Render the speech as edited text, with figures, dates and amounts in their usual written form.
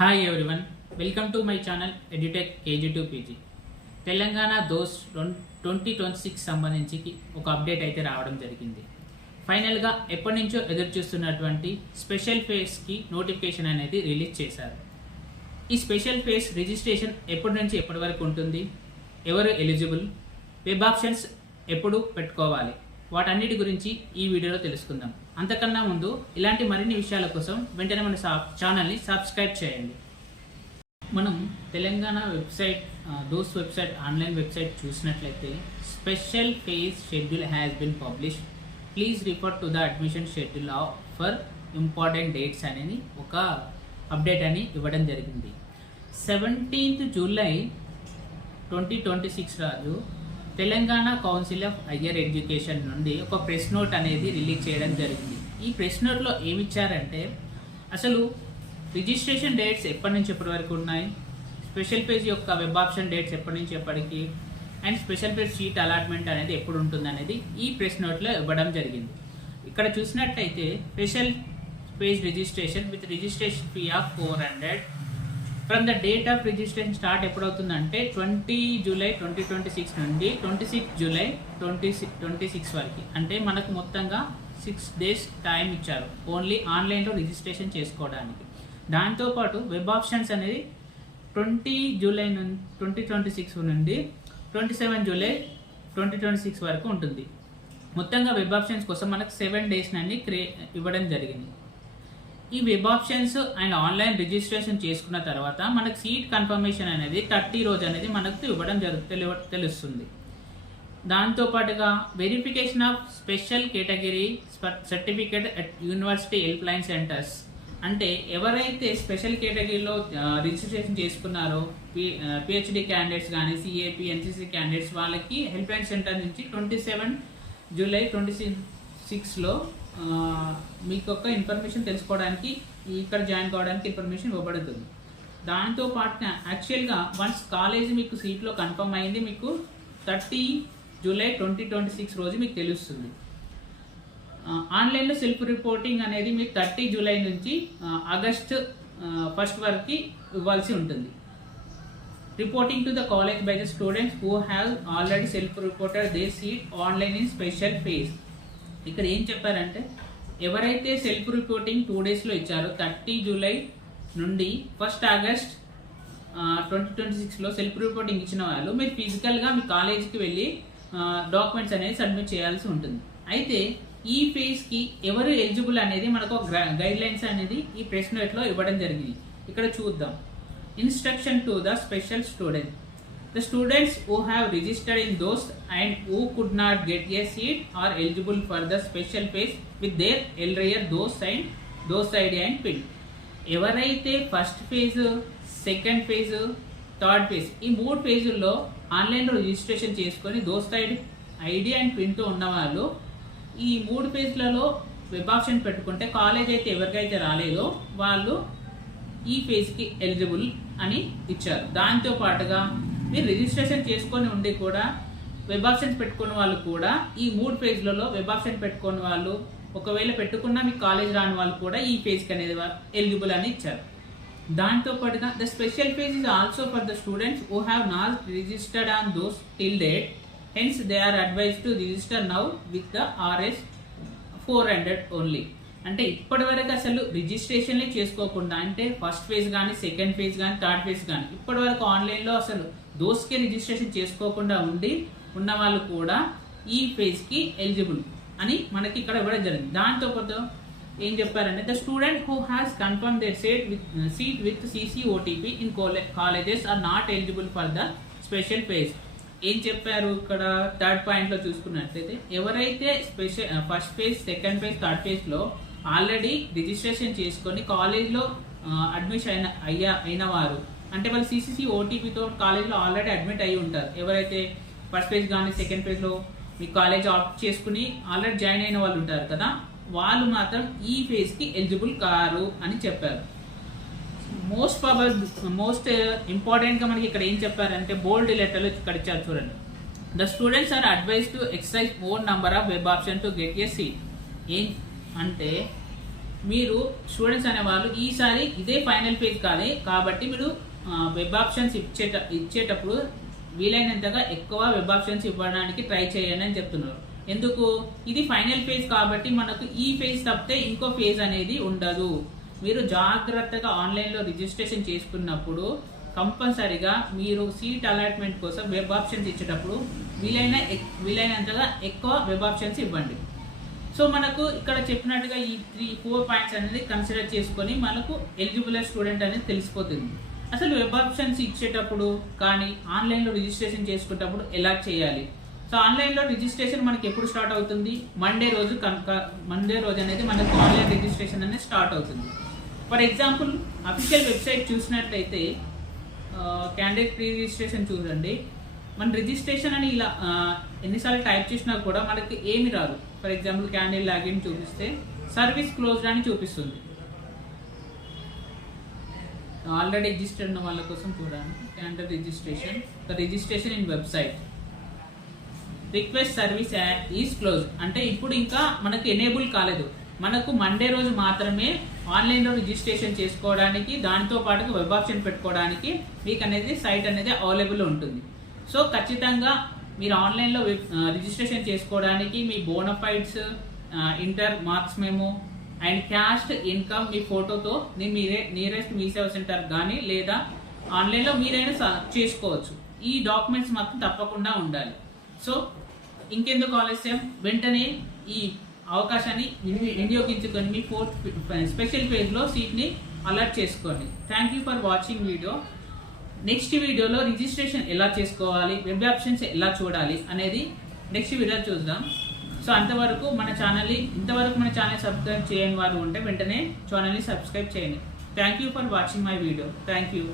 Hi everyone, welcome to my channel edutech KG2PG. Telangana those 2026 సంబంధించి ఒక update అయితే రావడం జరిగింది. ఫైనల్గా ఎప్పటి నుంచో ఎదురు చూస్తున్నటువంటి స్పెషల్ ఫేస్కి నోటిఫికేషన్ అనేది రిలీజ్ చేశారు. ఈ స్పెషల్ ఫేస్ రిజిస్ట్రేషన్ ఎప్పటి నుంచి ఎప్పటి వరకు ఉంటుంది, ఎవరు ఎలిజిబుల్, వెబ్ ఆప్షన్స్ ఎప్పుడు పెట్టుకోవాలి, వాటన్నిటి గురించి ఈ వీడియోలో తెలుసుకుందాం. అంతకన్నా ముందు ఇలాంటి మరిన్ని విషయాల కోసం వెంటనే మన ఛానల్ని సబ్స్క్రైబ్ చేయండి. మనం Telangana website DOST website online website చూసినట్లయితే special phase schedule has been publish, please refer to the admission schedule for important dates అనేది ఒక అప్డేట్ అని ఇవ్వడం జరిగింది. 17th జూలై 2026 రోజు Telangana council of higher education నుండి ఒక ప్రెస్ నోట్ అనేది రిలీజ్ చేయడం జరిగింది. ఈ ప్రెస్ నోట్లో ఏమి ఇచ్చారంటే అసలు రిజిస్ట్రేషన్ డేట్స్ ఎప్పటి నుంచి ఎప్పటి వరకు ఉన్నాయి, స్పెషల్ పేజ్ యొక్క వెబ్ ఆప్షన్ డేట్స్ ఎప్పటి నుంచి ఎప్పటికి, and special page seat allotment అనేది ఎప్పుడు ఉంటుంది అనేది ఈ ప్రెస్ నోట్లో ఇవ్వడం జరిగింది. ఇక్కడ చూసినట్టయితే special page registration with registration fee of 400 from the date of registration start ఎప్పుడవుతుందంటే 20 జూలై 2026 నుండి 26 జూలై 2026 వరకు. అంటే మనకు మొత్తంగా 6 days టైం ఇచ్చారు ఓన్లీ ఆన్లైన్లో రిజిస్ట్రేషన్ చేసుకోవడానికి. దాంతోపాటు వెబ్ ఆప్షన్స్ అనేది 20 జూలై 2026 నుండి 27 జూలై 2026 వరకు ఉంటుంది. మొత్తంగా వెబ్ ఆప్షన్స్ కోసం మనకు 7 days నుండి ఇవ్వడం జరిగింది. ఈ web options and online registration చేసుకున్న తర్వాత మనకు సీట్ కన్ఫర్మేషన్ అనేది 30 రోజు అనేది మనకు ఇవ్వడం తెలుస్తుంది. దాంతోపాటుగా verification of special category certificate at university help line centres, అంటే ఎవరైతే స్పెషల్ కేటగిరీలో రిజిస్ట్రేషన్ చేసుకున్నారో PhD క్యాండిడేట్స్ కానీ CAP NCC క్యాండిడేట్స్ వాళ్ళకి హెల్ప్ లైన్ సెంటర్ నుంచి 27 జూలై 2026లో మీకు ఒక ఇన్ఫర్మేషన్ తెలుసుకోవడానికి ఇక్కడ జాయిన్ కావడానికి ఇన్ఫర్మేషన్ ఇవ్వబడుతుంది. దాంతోపాటుగా యాక్చువల్గా వన్స్ కాలేజ్ మీకు సీట్లో కన్ఫర్మ్ అయింది మీకు 30 జూలై 2026 రోజు మీకు తెలుస్తుంది. ఆన్లైన్లో సెల్ఫ్ రిపోర్టింగ్ అనేది మీకు 30 జూలై నుంచి ఆగస్ట్ 1 వరకు ఇవ్వాల్సి ఉంటుంది. Reporting to the college by the students who have already self reported they seat online in special phase. ఇక్కడ ఏం చెప్పారంటే ఎవరైతే సెల్ఫ్ రిపోర్టింగ్ 2 daysలో ఇచ్చారో 30 జూలై నుండి 1 ఆగస్ట్ 2026లో సెల్ఫ్ రిపోర్టింగ్ ఇచ్చిన వాళ్ళు మీరు ఫిజికల్గా మీ కాలేజీకి వెళ్ళి డాక్యుమెంట్స్ అనేది సబ్మిట్ చేయాల్సి ఉంటుంది. అయితే ఈ ఫేజ్కి ఎవరు ఎలిజిబుల్ అనేది మనకు గైడ్ లైన్స్ అనేది ఈ ప్రెస్ నోట్లో ఇవ్వడం జరిగింది. ఇక్కడ చూద్దాం. Instruction to the special student, the students who have registered in those and who could not get a seat are eligible for the special phase with their earlier dose and dose ID and PIN. ఎవరైతే first phase, second phase, third phase ఈ 3 ఫేజుల్లో ఆన్లైన్లో registration చేసుకొని those ID and పిన్తో ఉన్న వాళ్ళు ఈ 3 ఫేజ్లలో web option పెట్టుకుంటే college అయితే ఎవరికైతే రాలేదో వాళ్ళు ఈ ఫేజ్కి ఎలిజిబుల్ అని ఇచ్చారు. దాంతో పాటుగా మీరు రిజిస్ట్రేషన్ చేసుకొని ఉండి కూడా వెబ్ ఆప్షన్స్ పెట్టుకున్న వాళ్ళు కూడా ఈ 3 ఫేజ్లలో వెబ్ ఆప్షన్ పెట్టుకున్న వాళ్ళు ఒకవేళ పెట్టుకున్నా మీకు కాలేజ్ రాని వాళ్ళు కూడా ఈ ఫేజ్కి అనేది ఎలిజిబుల్ అని ఇచ్చారు. దాంతో పాటుగా the special phase is also for the students who have not registered on those till date, hence they are advise to register now with the RS 400 only. అంటే ఇప్పటి వరకు అసలు రిజిస్ట్రేషన్లే చేసుకోకుండా, అంటే ఫస్ట్ ఫేజ్ కానీ సెకండ్ ఫేజ్ కానీ third phase కానీ ఇప్పటి వరకు ఆన్లైన్లో అసలు దోస్కే రిజిస్ట్రేషన్ చేసుకోకుండా ఉన్న వాళ్ళు కూడా ఈ ఫేజ్కి ఎలిజిబుల్ అని మనకి ఇక్కడ ఇవ్వడం జరిగింది. దాంతోపాటు ఏం చెప్పారంటే the student who has confirm their seat with CC/OTP in colleges are not eligible for the special phase. ఏం చెప్పారు ఇక్కడ థర్డ్ పాయింట్లో చూసుకున్నట్లయితే ఎవరైతే first phase, second phase, third ఫేజ్లో ఆల్రెడీ రిజిస్ట్రేషన్ చేసుకొని కాలేజ్లో అడ్మిషన్ అయిన వారు, అంటే వాళ్ళు CC/OTPతో కాలేజ్లో ఆల్రెడీ అడ్మిట్ అయ్యి ఉంటారు. ఎవరైతే ఫస్ట్ ఫేజ్ కానీ సెకండ్ ఫేజ్లో మీ కాలేజ్ ఆప్ట్ చేసుకుని ఆల్రెడీ జాయిన్ అయిన వాళ్ళు ఉంటారు కదా, వాళ్ళు మాత్రం ఈ ఫేజ్కి ఎలిజిబుల్ కారు అని చెప్పారు. మోస్ట్ ఇంపార్టెంట్గా మనకి ఇక్కడ ఏం చెప్పారంటే బోల్డ్ లెటర్లు ఇక్కడ ఇచ్చారు చూడండి. The students are advise to exercise more number of web option to get a seat. ఏం అంటే మీరు స్టూడెంట్స్ అనేవాళ్ళు ఈసారి ఇదే ఫైనల్ పేజ్ కాదే కాబట్టి మీరు వెబ్ ఆప్షన్స్ ఇచ్చేటప్పుడు వీలైనంతగా ఎక్కువ వెబ్ ఆప్షన్స్ ఇవ్వడానికి ట్రై చేయండి అని చెప్తున్నారు. ఎందుకు? ఇది ఫైనల్ పేజ్ కాబట్టి మనకు ఈ పేజ్ తప్పితే ఇంకో పేజ్ అనేది ఉండదు. మీరు జాగ్రత్తగా ఆన్లైన్లో రిజిస్ట్రేషన్ చేసుకున్నప్పుడు కంపల్సరీగా మీరు సీట్ అలాట్మెంట్ కోసం వెబ్ ఆప్షన్స్ ఇచ్చేటప్పుడు వీలైనంతగా ఎక్కువ వెబ్ ఆప్షన్స్ ఇవ్వండి. సో మనకు ఇక్కడ చెప్పినట్టుగా ఈ 3-4 పాయింట్స్ అనేది కన్సిడర్ చేసుకొని మనకు ఎలిజిబుల్ స్టూడెంట్ అనేది తెలిసిపోతుంది. అసలు వెబ్ ఆప్షన్స్ ఇచ్చేటప్పుడు కానీ ఆన్లైన్లో రిజిస్ట్రేషన్ చేసుకునేటప్పుడు ఎలా చేయాలి? సో ఆన్లైన్లో రిజిస్ట్రేషన్ మనకి ఎప్పుడు స్టార్ట్ అవుతుంది? మండే రోజు అనేది మనకు ఆన్లైన్ రిజిస్ట్రేషన్ అనేది స్టార్ట్ అవుతుంది. ఫర్ ఎగ్జాంపుల్ అఫీషియల్ వెబ్సైట్ చూసినట్లయితే క్యాండిడేట్ ప్రీ రిజిస్ట్రేషన్ చూడండి. మన రిజిస్ట్రేషన్ అని ఇలా ఎన్నిసార్లు టైప్ చేసినా కూడా మనకి ఏమి రాదు. ఫర్ ఎగ్జాంపుల్ క్యాండిడేట్ లాగిన్ చూపిస్తే సర్వీస్ క్లోజ్డ్ అని చూపిస్తుంది. ఆల్రెడీ రిజిస్టర్ ఉన్న వాళ్ళ కోసం చూడండి. Candidate registration in website request service is close అంటే ఇప్పుడు ఇంకా మనకు ఎనేబుల్ కాలేదు. మనకు మండే రోజు మాత్రమే ఆన్లైన్లో రిజిస్ట్రేషన్ చేసుకోవడానికి దానితో పాటు వెబ్ ఆప్షన్ పెట్టుకోవడానికి మీకు అనేది సైట్ అనేది అవైలబుల్ ఉంటుంది. సో ఖచ్చితంగా మీరు ఆన్లైన్లో రిజిస్ట్రేషన్ చేసుకోవడానికి మీ bonafides, inter marks memo and caste income మీ ఫోటోతో మీరే నియరెస్ట్ మీ సేవ సెంటర్ కానీ లేదా ఆన్లైన్లో మీరైనా చేసుకోవచ్చు. ఈ డాక్యుమెంట్స్ మాత్రం తప్పకుండా ఉండాలి. సో ఇంకెందుకు ఆలస్యం, వెంటనే ఈ అవకాశాన్ని వినియోగించుకొని మీ 4th స్పెషల్ పేజ్లో సీట్ని అలర్ట్ చేసుకోండి. Thank you for watching video. Next వీడియోలో రిజిస్ట్రేషన్ ఎలా చేసుకోవాలి, వెబ్ ఆప్షన్స్ ఎలా చూడాలి అనేది నెక్స్ట్ వీడియో చూద్దాం. సో ఇంతవరకు మన ఛానల్ సబ్స్క్రైబ్ చేయని వారు ఉంటే వెంటనే ఛానల్ని సబ్స్క్రైబ్ చేయండి. Thank you for watching my video. Thank you.